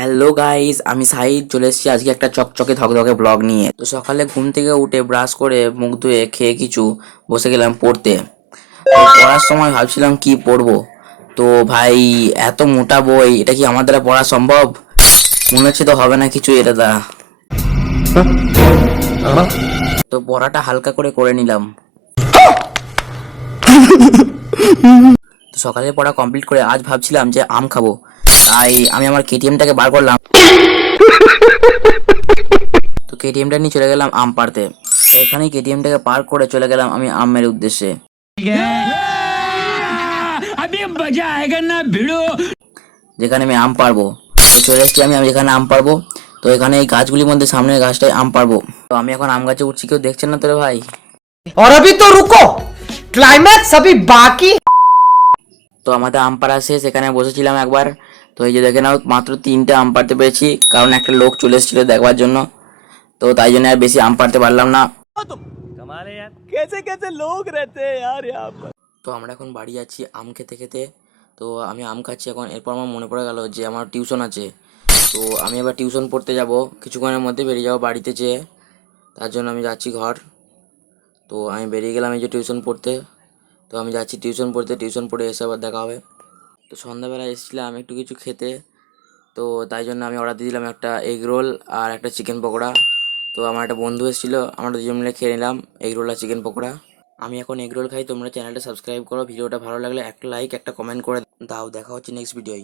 Hello guys আমি সাইদ চলে এসেছি আজকে একটা চকচকে ধকধকে ব্লগ নিয়ে। তো সকালে ঘুম থেকে উঠে ব্রাশ করে মুখ ধুয়ে খেয়ে কিছু বসে গেলাম পড়তে। তো পড়ার সময় ভাবছিলাম কি পড়ব? তো ভাই, এত মোটা বই, এটা কি আমার দ্বারা পড়া সম্ভব? মনে হচ্ছে তো হবে না কিছু এটা দা তো পড়াটা হালকা করে করে নিলাম। তো সকালে পড়া কমপ্লিট করে আজ ভাবছিলাম যে আম খাব। তাই আমি আমার কেটিএমটাকে বার করলাম তো কেটিএমটা নিয়ে চলে গেলাম আম পাড়তে তো এখানেই কেটিএমটাকে পার করে চলে গেলাম আমি আমের উদ্দেশ্যে अभी मजा आएगा ना भिड़ो যেখানে আমি আম পারবো তো চলে এসেছি আমি আমি যেখানে আম পারবো তো এখানে এই গাছগুলির মধ্যে সামনের গাছটায় আম পারবো তো আমি এখন আম গাছে উঠছি কেউ দেখছেন না তোরে ভাই और अभी तो रुको क्लाइमैक्स अभी बाकी তো আমাদের আম পাড়া শেষ এখানে বসেছিলাম একবার তো এই যে দেখে নাও মাত্র তিনটে আম পাড়তে পেরেছি কারণ একটা লোক চলে এসেছিল দেখবার জন্য। তো তাই জন্য আর বেশি আম পাড়তে পারলাম না। তো আমরা এখন বাড়ি যাচ্ছি আম খেতে খেতে। তো আমি আম খাচ্ছি এখন এরপর আমার মনে পড়ে গেল যে আমার টিউশন আছে। তো আমি এবার টিউশন পড়তে যাব কিছুক্ষণের মধ্যে বেরিয়ে যাব বাড়িতে যেয়ে। তার জন্য আমি যাচ্ছি ঘর। তো আমি বেরিয়ে গেলাম এই যে টিউশন পড়তে। তো আমি যাচ্ছি টিউশন পড়তে টিউশন পড়ে এসে আবার দেখা হবে। সন্ধ্যাবেলা এসেছিলাম একটু কিছু খেতে। তো তাই জন্য আমি অর্ডার দিয়েছিলাম একটা এগ রোল আর একটা চিকেন পকোড়া। তো আমার একটা বন্ধু এসেছিল, আমরা দুজন মিলে খেয়ে নিলাম এগ রোল আর চিকেন পকোড়া। আমি এখন এগ রোল খাই, তোমরা চ্যানেলটা সাবস্ক্রাইব করো। ভিডিওটা ভালো লাগলে একটা লাইক একটা কমেন্ট করে দাও। দেখা হচ্ছে নেক্সট ভিডিওয়